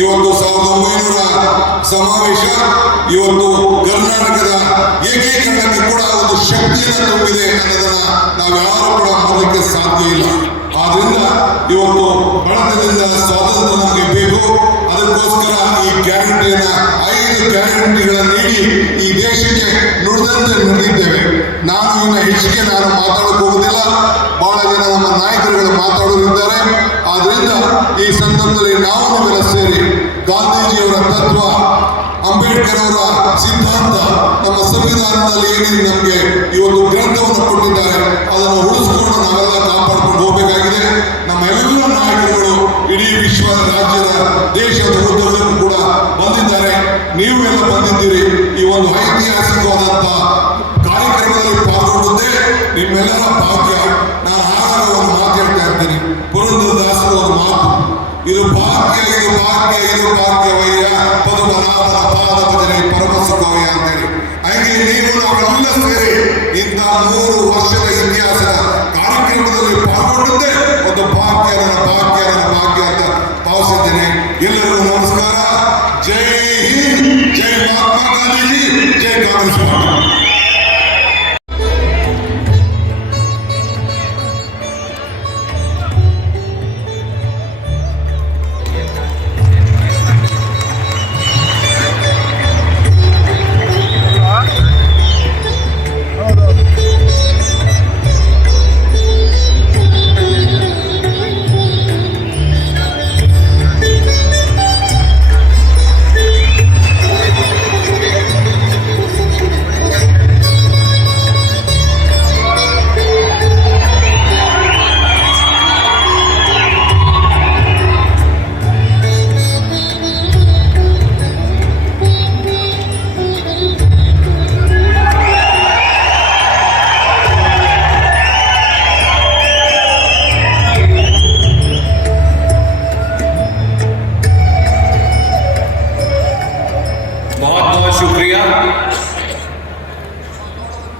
ಇವತ್ತು 1900 ಸಮಾವೇಶ ಇವತ್ತು ಕರ್ನಾಟಕದ ಏಕೀಕರಣಕ್ಕೆ ಕೂಡ ಒಂದು ಶಕ್ತಿಯನ್ನು ತುಂಬಿದೆ ಅನ್ನೋದನ್ನ ನಾವ್ಯಾರು ಕೂಡ ಮಾಡಲಿಕ್ಕೆ ಸಾಧ್ಯ ಇಲ್ಲ. ಆದ್ರಿಂದ ಇವತ್ತು ಬಡತನದಿಂದ ಸ್ವಾತಂತ್ರ್ಯ ನಮಗೆ ಬೇಕು. ಅದಕ್ಕೋಸ್ಕರ ಈ ಗ್ಯಾರಂಟಿಯನ್ನ 5 ಗ್ಯಾರಂಟಿಗಳನ್ನು ನೀಡಿ ಈ ದೇಶಕ್ಕೆ ನುಡಿದಂತೆ ನುಡಿದಿದ್ದೇವೆ. ನಾನು ಇನ್ನು ಹೆಚ್ಚಿಗೆ ಮಾತಾಡಕ್ಕೆ ಹೋಗುದಿಲ್ಲ. ಬಹಳ ಜನ ನಮ್ಮ ನಾಯಕರುಗಳು ಮಾತಾಡೋರಿದ್ದಾರೆ. ಆದ್ರಿಂದ ಈ ಸಂದರ್ಭದಲ್ಲಿ ನಾವು ನೀವೆಲ್ಲ ಸೇರಿ ಗಾಂಧೀಜಿಯವರ ತತ್ವ, ಅಂಬೇಡ್ಕರ್ ಅವರ ಸಿದ್ಧಾಂತ, ನಮ್ಮ ಸಂವಿಧಾನದಲ್ಲಿ ಏನೇನು ನಮಗೆ ಈ ಒಂದು ಗ್ರಂಥವನ್ನು ಕೊಟ್ಟಿದ್ದಾರೆ ಅದನ್ನು ಉಳಿಸ್ಕೊಂಡು ನಾವೆಲ್ಲ ಕಾಪಾಡ್ಕೊಂಡು ಹೋಗಬೇಕಾಗಿದೆ. ನಮ್ಮೆಲ್ಲ ನಾಯಕರುಗಳು ಇಡೀ ವಿಶ್ವ ರಾಜ್ಯದ ದೇಶದ ಉದ್ದಕ್ಕೂ ಕೂಡ ಬಂದಿದ್ದಾರೆ. ನೀವು ಎಲ್ಲ ಬಂದಿದ್ದೀರಿ. ಈ ಒಂದು ಐತಿಹಾಸಿಕವಾದಂತ ಕಾರ್ಯಕ್ರಮದಲ್ಲಿ ಪಾಲ್ಗೊಂಡದ್ದೇ ನಿಮ್ಮೆಲ್ಲರ ಭಾಗ್ಯ. ನಾನು ಆಗಾಗ ಒಂದು ಮಾತು ಹೇಳ್ತಾ ಇರ್ತೀನಿ, ಪುರಂದರದಾಸರ ಒಂದು ಮಾತು, ಇದು ಭಾಗ್ಯ ಇದು ಭಾಗ್ಯ ಇದು ಭಾಗ್ಯವಯ್ಯ ಪದ್ಮನಾಭನ ಪಾದ ಭಜನೆ ಪರಮ ಸುಖವಯ್ಯ ಅಂತೇಳಿ. ಹಾಗೆ ನೀವು ನಾವೆಲ್ಲ ಸೇರಿ ಇಂಥ 100 ವರ್ಷದ ಇತಿಹಾಸದ ಕಾರ್ಯಕ್ರಮದಲ್ಲಿ ಪಾಲ್ಗೊಂಡದ್ದೇ ಒಂದು ಭಾಗ್ಯ ಅಂತ ಭಾವಿಸಿದ್ದೇನೆ. ಎಲ್ಲರಿಗೂ ನಮಸ್ಕಾರ. ಜೈ ಹಿಂದ್, ಜೈ ಮಹಾತ್ಮ ಗಾಂಧೀಜಿ, ಜೈ ಕಾಂಗ್ರೆಸ್ ಪಾರ್ಟಿ.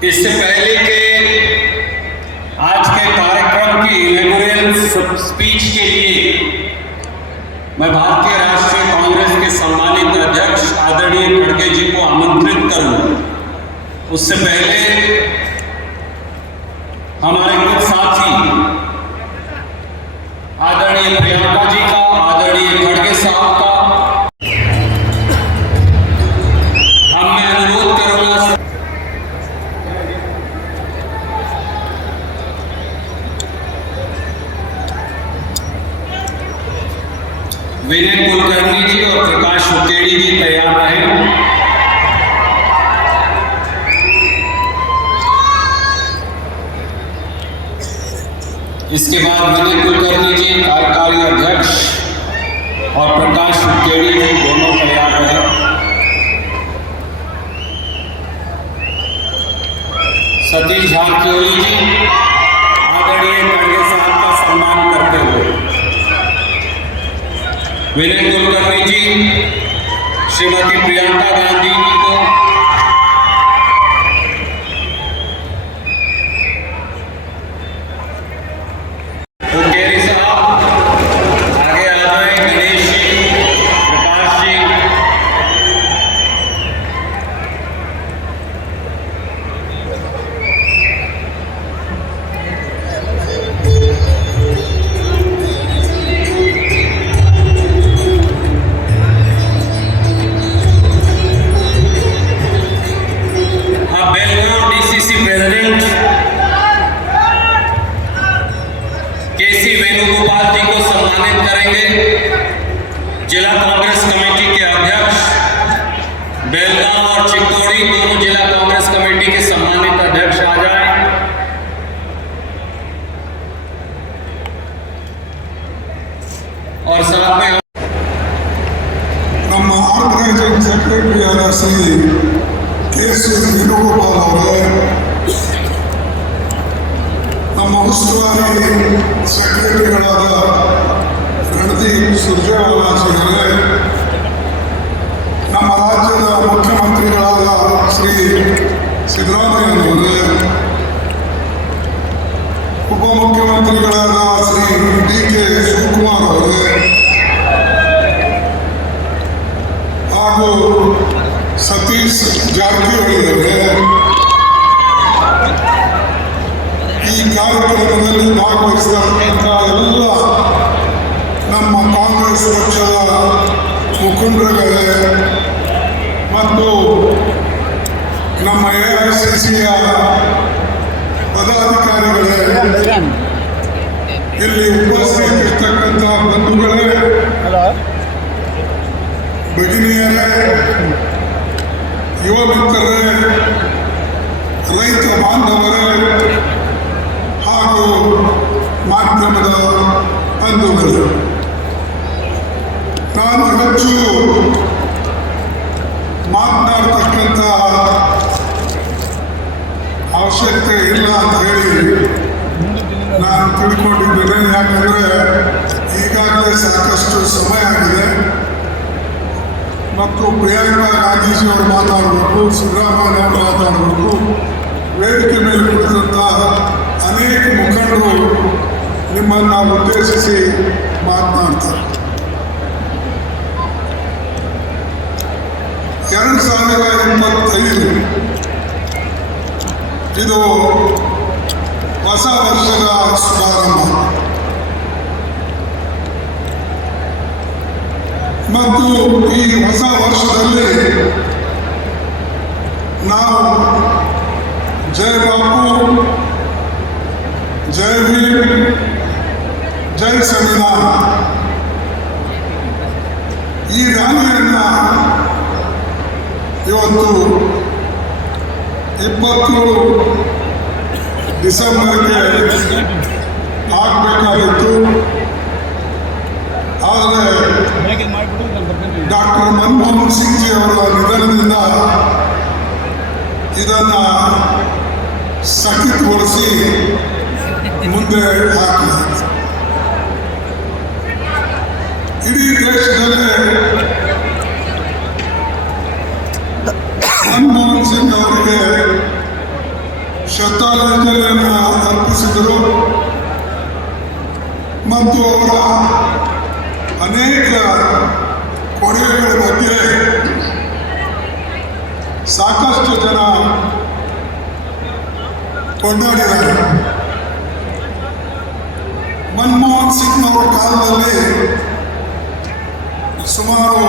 इससे पहले के आज के कार्यक्रम की इनॉग्रेशन स्पीच के लिए मैं भारतीय राष्ट्रीय कांग्रेस के सम्मानित अध्यक्ष आदरणीय खड़गे जी को आमंत्रित करूं। उससे पहले हमारे कुछ साथी आदरणीय प्रियंका जी का, आदरणीय खड़गे साहब का मैं अनुरोध करूंगा। विनय कुलकर्णी जी और प्रकाश हुक्केड़ी जी तैयार रहे। इसके बाद विनय कुलकर्णी जी कार्यकारी अध्यक्ष और प्रकाश हुक्केड़ी जी दोनों तैयार रहे। सतीश झारकिहोली जी आदरणीय खड़गे साहब का सम्मान करते हुए, विनय कुलकर्णी जी श्रीमती प्रियंका गांधी जी को, हुक्केरी साहब आगे आ जाए, गणेश जी, प्रकाश जी, जिला कांग्रेस कमेटी के अध्यक्ष बेलगांव और चित्तौड़ी दोनों जिला कांग्रेस कमेटी के सम्मानित अध्यक्ष आ जाएं। और साथ में ನಮ್ಮ ಆರ್ಗನೈಸಿಂಗ್ ಸೆಕ್ರೆಟರಿ ಆದ ಶ್ರೀ ಕೆ.ಸಿ. ವೇಣುಗೋಪಾಲ್ ಅವರೇ, ನಮ್ಮ ಉಸ್ತುವಾರಿ ಸೆಕ್ರೆಟರಿಗಳಾದ ರಣದೀಪ್ ಸುರ್ಜೇವಾಲಾಜಿಯವರೇ, ನಮ್ಮ ರಾಜ್ಯದ ಮುಖ್ಯಮಂತ್ರಿಗಳಾದ ಶ್ರೀ ಸಿದ್ದರಾಮಯ್ಯನವರೇ, ಉಪಮುಖ್ಯಮಂತ್ರಿಗಳಾದ ಶ್ರೀ ಡಿ.ಕೆ. ಶಿವಕುಮಾರ್ ಅವರೇ, ಭಾಗವಹಿಸಿದಂಥ ಎಲ್ಲ ನಮ್ಮ ಕಾಂಗ್ರೆಸ್ ಪಕ್ಷದ ಮುಖಂಡರುಗಳೇ ಮತ್ತು ನಮ್ಮ AICCಯ ಪದಾಧಿಕಾರಿಗಳೇ, ಇಲ್ಲಿ ಉಪಸ್ಥಿತರಿರ್ತಕ್ಕಂಥ ಬಂಧುಗಳೇ, ಭಗಿನಿಯರೇ, ಯುವ ಮಿತ್ರರೇ, ರೈತ ಬಾಂಧವರೇ ಹಾಗೂ ಮಾಧ್ಯಮದ ಬಂಧುಗಳು, ನಾನು ಹೆಚ್ಚು ಮಾತನಾಡ್ತಕ್ಕಂಥ ಅವಶ್ಯಕತೆ ಇಲ್ಲ ಅಂತ ಹೇಳಿ ನಾನು ತಿಳ್ಕೊಂಡಿದ್ದೇನೆ. ಯಾಕಂದರೆ ಈಗಾಗಲೇ ಸಾಕಷ್ಟು ಸಮಯ ಆಗಿದೆ ಮತ್ತು ಪ್ರಿಯಾಂಕಾ ಗಾಂಧೀಜಿಯವರು ಮಾತಾಡಬೇಕು, ಸಿದ್ದರಾಮಯ್ಯನವರು ಮಾತಾಡಬೇಕು, ವೇದಿಕೆ ಮೇಲೆ ಕುಳಿತಂಥ ಅನೇಕ ಮುಖಂಡರು ನಿಮ್ಮನ್ನು ಉದ್ದೇಶಿಸಿ ಮಾತನಾಡ್ತಾರೆ. 2025 ಇದು ಹೊಸ ವರ್ಷದ ಶುಭಾರಂಭ ಮತ್ತು ಈ ಹೊಸ ವರ್ಷದಲ್ಲಿ ನಾವು ಜೈ ಬಾಪು, ಜೈ ಭೀಮ್, ಜೈ ಸಂವಿಧಾನ ಈ ರ್ಯಾಲಿಯನ್ನು ಇವತ್ತು 20 ಡಿಸೆಂಬರ್ಗೆ ಆಗಬೇಕಾಗಿತ್ತು. ಆದರೆ ಡಾಕ್ಟರ್ ಮನಮೋಹನ್ ಸಿಂಗ್ ಜಿ ಅವರ ನಿಧನದಿಂದ ಇದನ್ನು ಸ್ಥಗಿತಗೊಳಿಸಿ ಮುಂದೆ ಹಾಕಲಾಯಿತು. ಇಡೀ ದೇಶದಲ್ಲೇ ಮನಮೋಹನ್ ಸಿಂಗ್ ಅವರಿಗೆ ಶ್ರದ್ಧಾಂಜಲಿಯನ್ನು ಅರ್ಪಿಸಿದರು ಮತ್ತು ಅವರ ಅನೇಕ ಕೊಡುಗೆಗಳ ಬಗ್ಗೆ ಸಾಕಷ್ಟು ಜನ ಕೊಂಡಾಡಿದ್ದಾರೆ. ಮನಮೋಹನ್ ಸಿಂಗ್ ಅವರ ಕಾಲದಲ್ಲಿ ಸುಮಾರು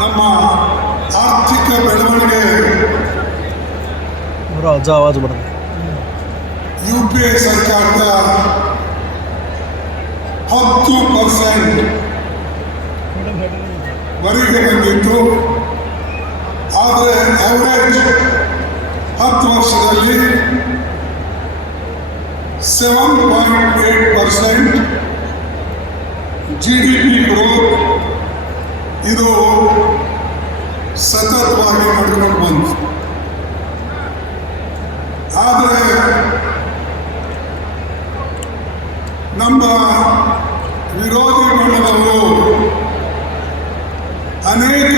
ನಮ್ಮ ಆರ್ಥಿಕ ಬೆಳವಣಿಗೆ UPA ಸರ್ಕಾರದ 10% ವರೆಗೆ ಬಂದಿತ್ತು. ಆದರೆ ಆವರೇಜ್ 10 ವರ್ಷದಲ್ಲಿ 7.8% GDP ಗ್ರೋತ್ ಇದು ಸತತವಾಗಿ ನಡ್ಕೊಂಡು ಬಂತು. ಆದರೆ ನಮ್ಮ ವಿರೋಧಿ ಬಣದವರು ಅನೇಕ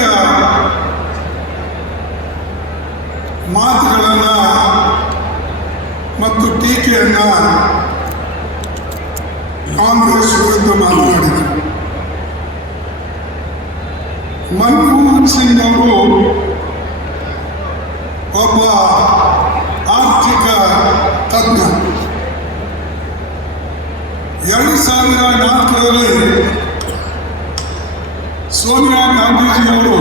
ಮಾತುಗಳನ್ನು ಮತ್ತು ಟೀಕೆಯನ್ನು ಕಾಂಗ್ರೆಸ್ ವಿರುದ್ಧ ಮಾತನಾಡಿದರು. ಮನಮೋಹನ್ ಸಿಂಗ್ ಅವರು ಒಬ್ಬ ಆರ್ಥಿಕ ತಜ್ಞ. 2004ರಲ್ಲಿ ಸೋನಿಯಾ ಗಾಂಧೀಜಿಯವರು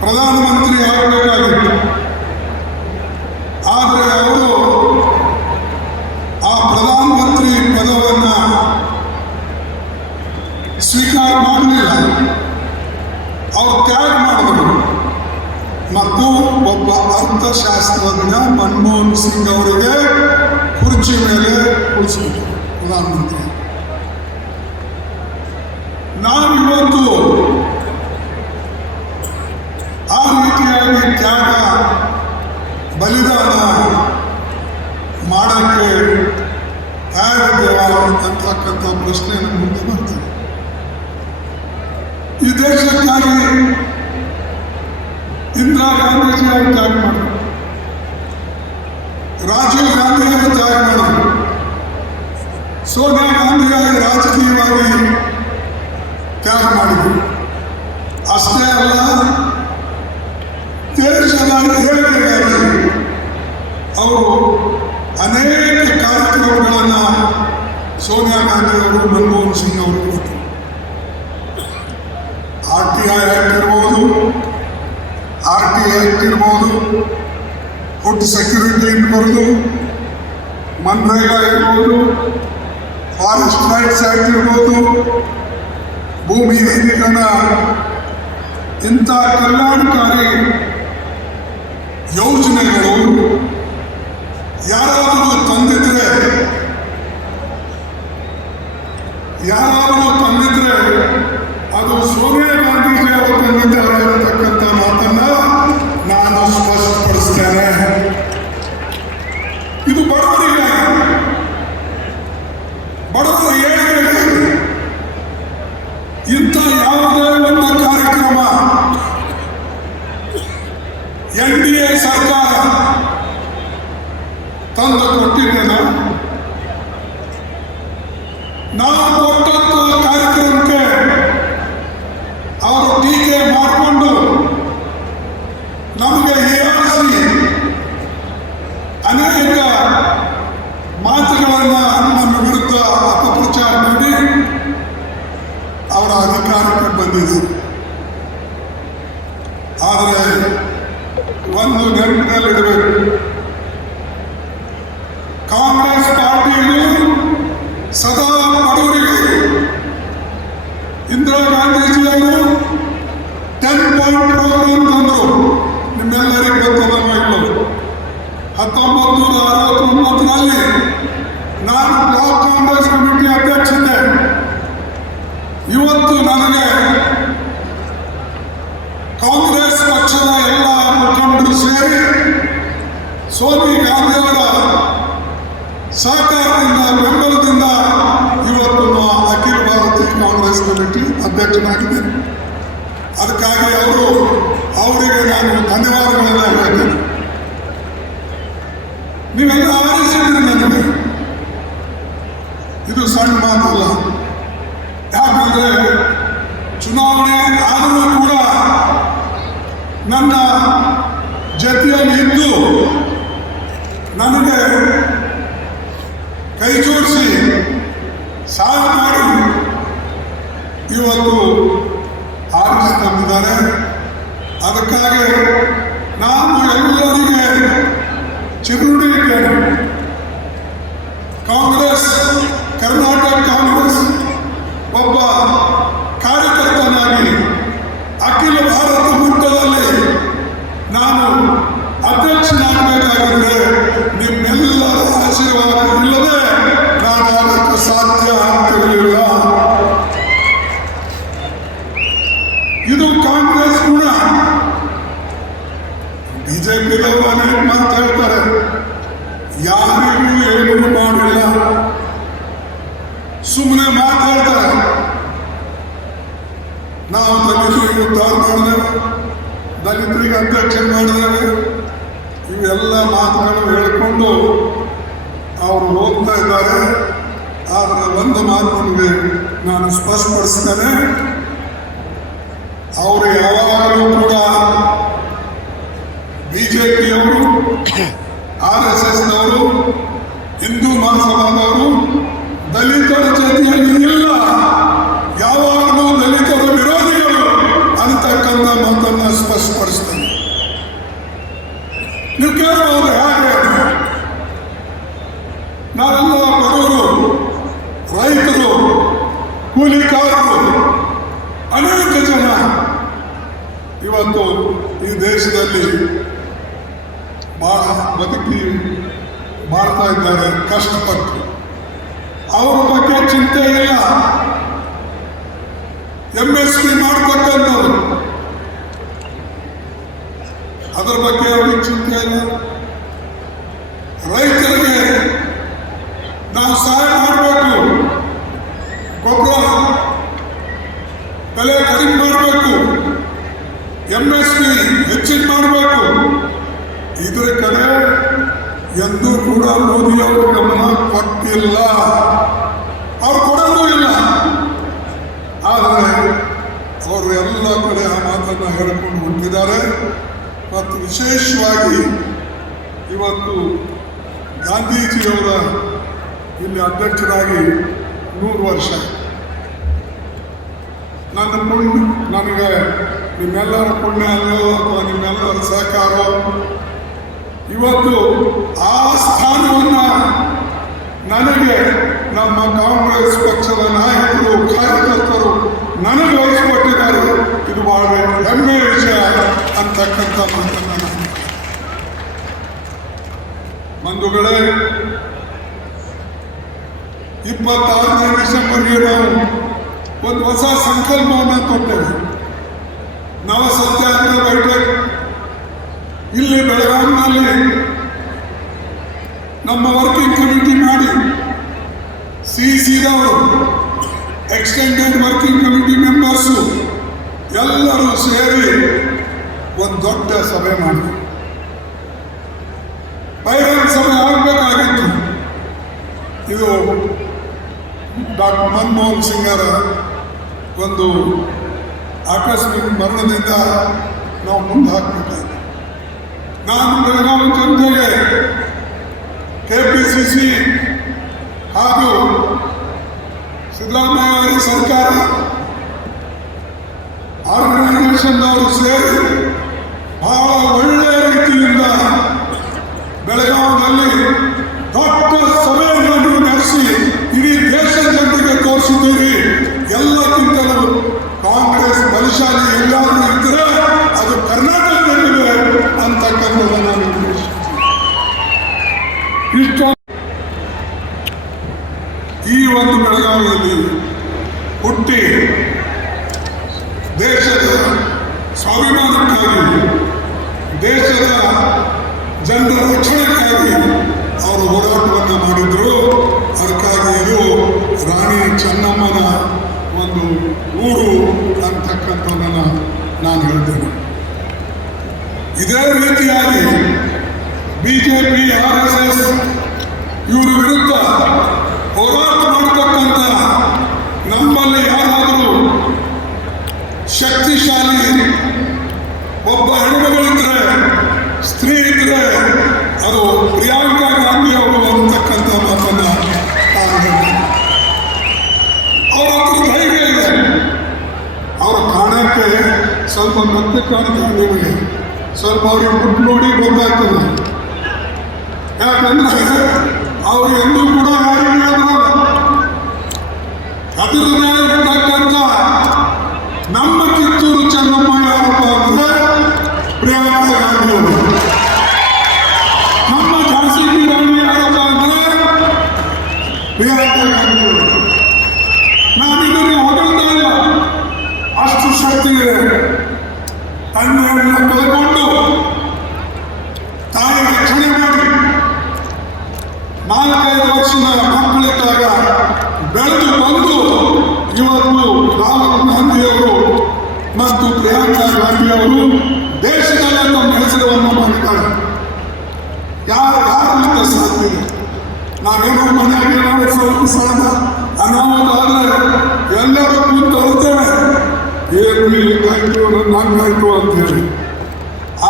ಪ್ರಧಾನಮಂತ್ರಿ ಆಗಬೇಕಾಗಿತ್ತು. ಆದರೆ ಅವರು ಆ ಪ್ರಧಾನಮಂತ್ರಿ ಪದವನ್ನು ಸ್ವೀಕಾರ ಮಾಡಲಿಲ್ಲ, ಅವರು ತ್ಯಾಗ ಮಾಡಿದರು ಮತ್ತು ಒಬ್ಬ ಅರ್ಥಶಾಸ್ತ್ರಜ್ಞ ಮನಮೋಹನ್ ಸಿಂಗ್ ಅವರಿಗೆ ಕುರ್ಚಿ ಮೇಲೆ ಕುಳಿಸಿಬಿಟ್ಟರು ಪ್ರಧಾನಮಂತ್ರಿ. ನಾವಿವತ್ತು ಆ ರೀತಿಯಾಗಿ ತ್ಯಾಗ ಬಲಿದಾನ ಮಾಡೋಕ್ಕೆ ತಯಾರಿದ್ದೇವ ಅಂತಕ್ಕಂಥ ಪ್ರಶ್ನೆ ನಮ್ಮ ಮುಂದೆ ಬರ್ತದೆ. ಈ ದೇಶಕ್ಕಾಗಿ ಇಂದಿರಾ ಗಾಂಧೀಜಿ ಅವರು ತ್ಯಾಗ ಮಾಡಿದ್ರು, ರಾಜೀವ್ ಗಾಂಧಿ ಅವರು ತ್ಯಾಗ ಮಾಡಿದ್ರು, ಸೋನಿಯಾ ಗಾಂಧಿ ಅವರು ರಾಜಕೀಯವಾಗಿ ತ್ಯಾಗ ಮಾಡಿದ್ರು. ಅಷ್ಟೇ ಅಲ್ಲ, ದೇಶದ ಏಳಿಗೆಗಾಗಿ ಅವರು ಗಾಂಧಿ ಅವರು, ಮನಮೋಹನ್ ಸಿಂಗ್ ಅವರು ಕೊಟ್ಟರು. RTI ಆಕ್ಟ್ ಇರ್ಬೋದು, RT ಆಕ್ಟ್ ಇರ್ಬೋದು, ಫುಡ್ ಸೆಕ್ಯೂರಿಟಿ ಇರ್ಬೋದು, ಮನ್ರೇಗಾ ಇರ್ಬೋದು, ಫಾರೆಸ್ಟ್ ರೈಟ್ಸ್ ಆಕ್ಟ್ ಇರ್ಬೋದು, ಭೂಮಿ ಅಧಿಗ್ರಹಣ, ಇಂಥ ಕಲ್ಯಾಣಕಾರಿ ಯೋಜನೆಗಳು ಯಾರಾದರೂ ತಂದಿದ್ರೆ ಅದು ಸೋನಿಯಾ ಗಾಂಧೀಜಿ ಅವರು ತಂದಿದ್ದಾರೆ ಅನ್ನತಕ್ಕಂಥ ಮಾತನ್ನ ನಾನು ಸ್ಪಷ್ಟಪಡಿಸ್ತೇನೆ. ಇದು ಬಡವರಿಗೆ, ಬಡವರ ಏಳಿಗೆಗೆ ಇಂಥ ಯಾವುದೇ ಒಂದು ಕಾರ್ಯಕ್ರಮ NDA ಸರ್ಕಾರ ತಂದು ಕೊಟ್ಟಿದ್ದೇನೆ. ನಾವು ಕೊಟ್ಟಂತ ಕಾರ್ಯಕ್ರಮಕ್ಕೆ ಅವರು ಟೀಕೆ ಮಾಡಿಕೊಂಡು ನಮಗೆ ಹೀಯಾಳಿಸಿ ಅನೇಕ ಮಾತುಗಳನ್ನು ನಮ್ಮ ವಿರುದ್ಧ ಅಪಪ್ರಚಾರ ಮಾಡಿ ಅವರ ಅಧಿಕಾರಕ್ಕೆ ಬಂದಿದ್ದರು. ಆದರೆ ಒಂದು ನೆನಪಿನಲ್ಲಿಡಬೇಕು, ಕಾಂಗ್ರೆಸ್ ಪಾರ್ಟಿಯು ಸದಾ ಬಡವರಿಗೆ, ಇಂದಿರಾ ಗಾಂಧೀಜಿಯವರು 10 ಪಾಯಿಂಟ್ ಪ್ರೋಗ್ರಾಮ್ ತಂದರು. ನಿಮ್ಮೆಲ್ಲರಿಗೂ ಗೊತ್ತಲ್ಲ, 1969ರಲ್ಲಿ ನಾನು ಬ್ಲಾಕ್ ಕಾಂಗ್ರೆಸ್ ಕಮಿಟಿ ಅಧ್ಯಕ್ಷತೆ. ಇವತ್ತು ನನಗೆ ಕಾಂಗ್ರೆಸ್ ಪಕ್ಷದ ಎಲ್ಲ ಮುಖಂಡರು ಸೇರಿ ಸೋನಿಯಾ ಗಾಂಧಿ ಅವರ ಸಹಕಾರದಿಂದ, ಬೆಂಬಲದಿಂದ ಇವತ್ತು ಅಖಿಲ ಭಾರತೀಯ ಕಾಂಗ್ರೆಸ್ ಕಮಿಟಿ ಅಧ್ಯಕ್ಷನಾಗಿದ್ದೇನೆ. ಅದಕ್ಕಾಗಿ ಅವರಿಗೆ ನಾನು ಧನ್ಯವಾದಗಳೆಲ್ಲ ಹೇಳ್ತೇನೆ. ನೀವೆಲ್ಲ ಆರಿಸಿದ್ರಿ ನನಗೆ, ಇದು ಸಣ್ಣ ಮಾತಲ್ಲ. ಯಾಕಂದ್ರೆ ಚುನಾವಣೆ ಆದರೂ ಕೂಡ ನನ್ನ ಜೊತೆಯಲ್ಲಿ ಇದ್ದು ನನಗೆ ಕೈ ಜೋಡಿಸಿ ಸಹಾಯ ಮಾಡಿ ಇವತ್ತು ಆರಿಸಿ ತಂದಿದ್ದಾರೆ. ಅದಕ್ಕಾಗಿ ನಾನು ಎಲ್ಲರಿಗೆ ಚಿರುಡಿ ಇದ್ದೇನೆ. ಕಾಂಗ್ರೆಸ್, ಕರ್ನಾಟಕ ಕಾಂಗ್ರೆಸ್ ಒಬ್ಬ ಕಾರ್ಯಕರ್ತನಾಗಿ ಅಖಿಲ ಭಾರತ ಮಟ್ಟದಲ್ಲಿ ನಾನು ಅಧ್ಯಕ್ಷನಾಗಬೇಕಾಗಿದ್ರೆ ನಿಮ್ಮೆಲ್ಲರ ಆಶೀರ್ವಾದ ಇಲ್ಲದೆ ನಾನು ಅದಕ್ಕೆ ಸಾಧ್ಯ ಆಗ್ತಿರಲಿಲ್ಲ. ಇದು ಕಾಂಗ್ರೆಸ್ ಗುಣ. ಬಿಜೆಪಿಯವರು ಅನೇಕ ಮಾತು ಹೇಳ್ತಾರೆ, ಯಾರಿಗೂ ಏನೂ ಮಾಡಿಲ್ಲ, ಸುಮ್ಮನೆ ಮಾತಾಡ್ತಾರೆ. ನಾವು ದಲಿತರಿಗೆ ಉದ್ಧಾರ ಮಾಡಿದೆವು, ದಲಿತರಿಗೆ ಅಧ್ಯಕ್ಷ ಮಾಡಿದ್ದೇವೆ, ಇವೆಲ್ಲ ಮಾತುಗಳು ಹೇಳಿಕೊಂಡು ಅವರು ಹೋಗ್ತಾ ಇದ್ದಾರೆ. ಆದರೆ ಒಂದು ಮಾತು ನಿಮಗೆ ನಾನು ಸ್ಪಷ್ಟಪಡಿಸ್ತೇನೆ, ಅವರು ಯಾವಾಗಲೂ ಕೂಡ ಬಿಜೆಪಿಯವರು, RSSನವರು, ಹಿಂದೂ ಮಹಾಸಭಾದವರು ದಲಿತರ ಜೊತೆಯಲ್ಲಿ ಇಲ್ಲ, ಯಾವಾಗಲೂ ದಲಿತರ ವಿರೋಧಿಗಳು ಅಂತಕ್ಕಂಥ ಮಾತನ್ನು ಸ್ಪಷ್ಟಪಡಿಸ್ತೇನೆ. ನೀವು ಕೇಳಬಹುದು, ಹಾಗೆ ನಾವೆಲ್ಲ ಬಡವರು, ರೈತರು, ಕೂಲಿಕಾರರು, ಅನೇಕ ಜನ ಇವತ್ತು ಈ ದೇಶದಲ್ಲಿ ಬಹಳ ಬದುಕಿ ಮಾಡ್ತಾ ಇದ್ದಾರೆ ಕಷ್ಟಪಟ್ಟು. ಅವರ ಬಗ್ಗೆ ಚಿಂತೆ ಇಲ್ಲ. MSP ಮಾಡ್ತಕ್ಕಂಥದ್ದು ಅದರ ಬಗ್ಗೆ ಅವ್ರಿಗೆ ಚಿಂತೆ ಇಲ್ಲ. ರೈತರಿಗೆ ನಾವು ಸಹಾಯ ಮಾಡಬೇಕು, ಗೊಬ್ಬರ ಬೆಲೆ ಕಡಿಮೆ ಮಾಡಬೇಕು, MSP ಹೆಚ್ಚಿನ ಮಾಡಬೇಕು. ಇದರ ಕಡೆ ಎಂದೂ ಕೂಡ ಮೋದಿಯವರು ಗಮನ ಕೊಟ್ಟಿಲ್ಲ, ಅವ್ರು ಕೊಡೋದು ಇಲ್ಲ. ಆದರೆ ಅವರು ಎಲ್ಲ ಕಡೆ ಆ ಮಾತನ್ನು ಹೇಳಿಕೊಂಡು ಹೊಂಟಿದ್ದಾರೆ. ಮತ್ತು ವಿಶೇಷವಾಗಿ ಇವತ್ತು ಗಾಂಧೀಜಿಯವರ ಇಲ್ಲಿ ಅಧ್ಯಕ್ಷರಾಗಿ 100 ವರ್ಷ. ನನ್ನ ಪುಣ್ಯ, ನನಗೆ ನಿಮ್ಮೆಲ್ಲರ ಪುಣ್ಯ ಅಲ್ಲೋ ಅಥವಾ ನಿಮ್ಮೆಲ್ಲರ ಸಹಕಾರ ಇವತ್ತು ಆ ಸ್ಥಾನವನ್ನು ನನಗೆ ನಮ್ಮ ಕಾಂಗ್ರೆಸ್ ಪಕ್ಷದ ನಾಯಕರು ಕಾರ್ಯಕರ್ತರು ನನಗೆ ವಹಿಸಿಕೊಟ್ಟಿದ್ದಾರೆ. ಇದು ಬಹಳ ಹೆಮ್ಮೆಯ ವಿಷಯ ಅಂತಕ್ಕಂಥ ಮಾತನ್ನು ಬಂಧುಗಳೇ, 26ನೇ ಡಿಸೆಂಬರ್ಗೆ ನಾವು ಒಂದು ಹೊಸ ಸಂಕಲ್ಪವನ್ನು ಕೊಟ್ಟೆವು. ನವ ಸತ್ಯಾಗ್ರಹ ಬೈಠಕ್ ಇಲ್ಲಿ ಬೆಳಗಾವಿನಲ್ಲಿ ನಮ್ಮ ವರ್ಕಿಂಗ್ ಕಮಿಟಿ ಮಾಡಿ ಸಿಸಿದವರು ಎಕ್ಸ್ಟೆಂಡೆಡ್ ವರ್ಕಿಂಗ್ ಕಮಿಟಿ ಮೆಂಬರ್ಸು ಎಲ್ಲರೂ ಸೇರಿ ಒಂದು ದೊಡ್ಡ ಸಭೆ ಮಾಡಿ ಬಹಿರಂಗ ಸಭೆ ಆಗಬೇಕಾಗಿತ್ತು. ಇದು ಡಾಕ್ಟರ್ ಮನಮೋಹನ್ ಸಿಂಗರ ಒಂದು ಆಕಸ್ಮಿಕ ಮರಣದಿಂದ ನಾವು ಮುಂದೆ ಹಾಕಬೇಕಾಗಿದೆ. ನಾನು ಬೆಳಗಾವಿ ಜನತೆಗೆ KPCC ಹಾಗೂ ಸಿದ್ದರಾಮಯ್ಯ ಅವರ ಸರ್ಕಾರ ಆರ್ಗನೈಸೇಷನ್ನವರು ಸೇರಿ ಬಹಳ ಒಳ್ಳೆಯ ರೀತಿಯಿಂದ ಬೆಳಗಾವಿನಲ್ಲಿ ದೊಡ್ಡ ಸಭೆಯನ್ನು ನಡೆಸಿ ಇಡೀ ದೇಶದ ಜನತೆಗೆ ತೋರಿಸಿದ್ದೀರಿ. ಎಲ್ಲಕ್ಕಿಂತಲೂ ಕಾಂಗ್ರೆಸ್ ಬಲಶಾಲಿ ಎಲ್ಲಾದರೂ ಇದ್ದರೆ ಅದು ಕರ್ನಾಟಕದಲ್ಲಿದೆ ಅಂತಕ್ಕಂಥದ್ದನ್ನು ನಾನು ಇಷ್ಟು ಈ ಒಂದು ಬೆಳಗಾವಿಯಲ್ಲಿ ಹುಟ್ಟಿ ದೇಶದ ಸ್ವಾಭಿಮಾನಕ್ಕಾಗಿ ದೇಶದ ಜನರ ರಕ್ಷಣೆಗಾಗಿ ಅವರು ಹೋರಾಟವನ್ನು ಮಾಡಿದ್ರು. ಅದಕ್ಕಾಗಿ ಇದು ರಾಣಿ ಚೆನ್ನಮ್ಮನ ಒಂದು ಊರು ಅಂತಕ್ಕಂಥದ್ದನ್ನು ನಾನು ಹೇಳ್ತೇನೆ. ಇದೇ ರೀತಿಯಾಗಿ BJP RSS ಇವರ ವಿರುದ್ಧ ಹೋರಾಟ ಮಾಡತಕ್ಕಂಥ ನಮ್ಮಲ್ಲಿ ಯಾರಾದರೂ ಶಕ್ತಿಶಾಲಿ ಒಬ್ಬ ಹೆಣ್ಣುಗಳಿದ್ರೆ, ಸ್ತ್ರೀ ಇದ್ರೆ ಅದು ಪ್ರಿಯಾಂಕಾ ಗಾಂಧಿ ಅವರು ಅಂತಕ್ಕಂಥ ಮಾತನ್ನು ನಾನು ಹೇಳ್ತೇನೆ. ಅವರ ಹತ್ರ ಧೈರ್ಯ ಇದೆ. ಅವರ ಕಾಣಕ್ಕೆ ಸ್ವಲ್ಪ ಮತ್ತೆ ಕಾಣ್ತಾರೆ ನಿಮಗೆ, ಸ್ವಲ್ಪ ಅವ್ರಿಗೆ ಮುಟ್ಟು ನೋಡಿ ಗೊತ್ತಾಗ್ತದೆ. ಯಾಕಂದ್ರೆ ಅವರು ಎಂದೂ ಕೂಡ ಯಾರಿಗೆ ಅದರದೇ ಇರ್ತಕ್ಕಂಥ ನಮ್ಮ ಕಿತ್ತೂರು ಚೆನ್ನಮ್ಮ ಯಾರಪ್ಪ ಅಂದ್ರೆ ಪ್ರಿಯಾಂಕಾ ಗಾಂಧಿ ಅವರು. ನಮ್ಮ ಝಾನ್ಸಿ ರಾಣಿ ಯಾರಪ್ಪ ಅಂದ್ರೆ ಪ್ರಿಯಾಂಕಾ ಗಾಂಧಿ ಅವರು. ನಾನು ಇದನ್ನು ಹೊಗಳ್ತಾ ಇಲ್ಲ, ಅಷ್ಟು ಶಕ್ತಿ ಇದೆ. ತಂದೆಯನ್ನು ಕಳ್ಕೊಂಡು ತಾಯಿ ರಕ್ಷಣೆ ಮಾಡಿ 4-5 ವರ್ಷದ ಮಕ್ಕಳಿದ್ದಾಗ ಬೆಳೆದು ಬಂದು ಇವತ್ತು ರಾಹುಲ್ ಗಾಂಧಿಯವರು ಮತ್ತು ಪ್ರಿಯಾಂಕಾ ಗಾಂಧಿಯವರು ದೇಶದಲ್ಲೇ ತಮ್ಮ ಹೆಸರನ್ನು ಮಾಡಿದ್ದಾರೆ. ಯಾರಿಂದ ಸಾಧ್ಯ ಇದೆ? ನಾವೇನೋ ಮನೆಯಾಗಿ ನಾವು ಸ್ವಲ್ಪ ಸಣ್ಣ ಅನಾಹುತ ಆದರೆ ಎಲ್ಲರೂ ಕೂತು ಅಳ್ತೇವೆ, ಏನು ಹೀಗಾಯ್ತು ನಂಗಾಯ್ತು ಅಂತೇಳಿ.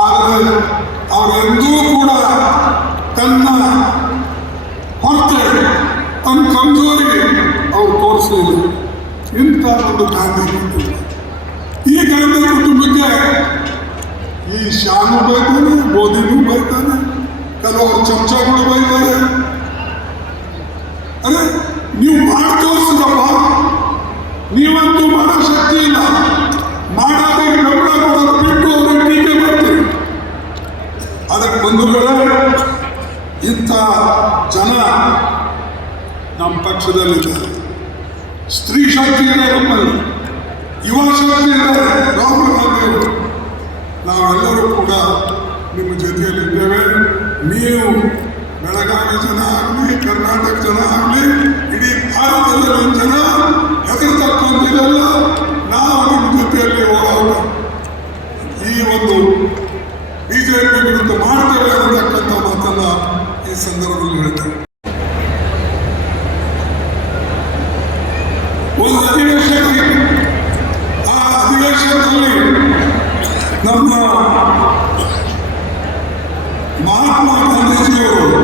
ಆದರೆ ಅವರೆಂದೂ ಕೂಡ ತನ್ನ ಹೊರತೆ ತನ್ನ ಕಮಜೋರಿ ಅವರು ತೋರಿಸಲಿಲ್ಲ. ಇಂಥ ಒಂದು ಗಾಂಧಿ ಕುಟುಂಬ. ಈ ಗಾಂಧಿ ಕುಟುಂಬಕ್ಕೆ ಈ ಶಾನು ಬೈತಾನೆ, ಮೋದಿನೂ ಬೈತಾನೆ, ಕೆಲವರು ಚಮಚಗಳು ಬೈತಾರೆ. ಅರೆ ನೀವು ಮಾಡಿ ತೋರಿಸಿದಪ್ಪ, ನೀವಂತೂ ಮಾಡೋ ಶಕ್ತಿ ಇಲ್ಲ, ಮಾಡೋದೇ ಬೆಂಬಲ ಕೊಡೋದು ಬಿಟ್ಟು ಅವ್ರಿಗೆ ಟೀಕೆ ಮಾಡ್ತೀವಿ. ಅದಕ್ಕೆ ಬಂಧುಗಳೇ, ಇಂಥ ಜನ ನಮ್ಮ ಪಕ್ಷದಲ್ಲಿದ್ದಾರೆ. ಸ್ತ್ರೀ ಶಕ್ತಿ ಇದೆ ನಮ್ಮಲ್ಲಿ, ಯುವ ಶಕ್ತಿ ಇದ್ದಾರೆ. ರಾಹುಲ್ ಗಾಂಧಿಯವರು ನಾವೆಲ್ಲರೂ ಕೂಡ ನಿಮ್ಮ ಜೊತೆಯಲ್ಲಿದ್ದೇವೆ. ನೀವು ಬೆಳಗಾವಿ ಜನ ಆಗಲಿ, ಕರ್ನಾಟಕ ಜನ ಆಗಲಿ, ಇಡೀ ಭಾರತದ ಜನ ಹೆದರ್ತಕ್ಕಂಥದ್ದೆಲ್ಲ ನಾವು ನಿಮ್ಮ ಜೊತೆಯಲ್ಲಿ ಹೋರಾಟ ಈ ಒಂದು BJP ವಿರುದ್ಧ ಮಾಡ್ತೇವೆ ಅನ್ನತಕ್ಕಂಥ ಮಾತನ್ನ ಈ ಸಂದರ್ಭದಲ್ಲಿ ಹೇಳ್ತೇವೆ. ಒಂದು ಅಧಿವೇಶನ, ಆ ಅಧಿವೇಶನದಲ್ಲಿ ನಮ್ಮ ಮಹಾತ್ಮ ಗಾಂಧೀಜಿಯವರು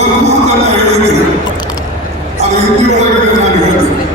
ಒಂದು ಮಾತನ್ನ ಹೇಳಿದರು. ಅದು ಹಿಂದಿ ಒಳಗಡೆ ನಾನು ಹೇಳ್ತೀನಿ.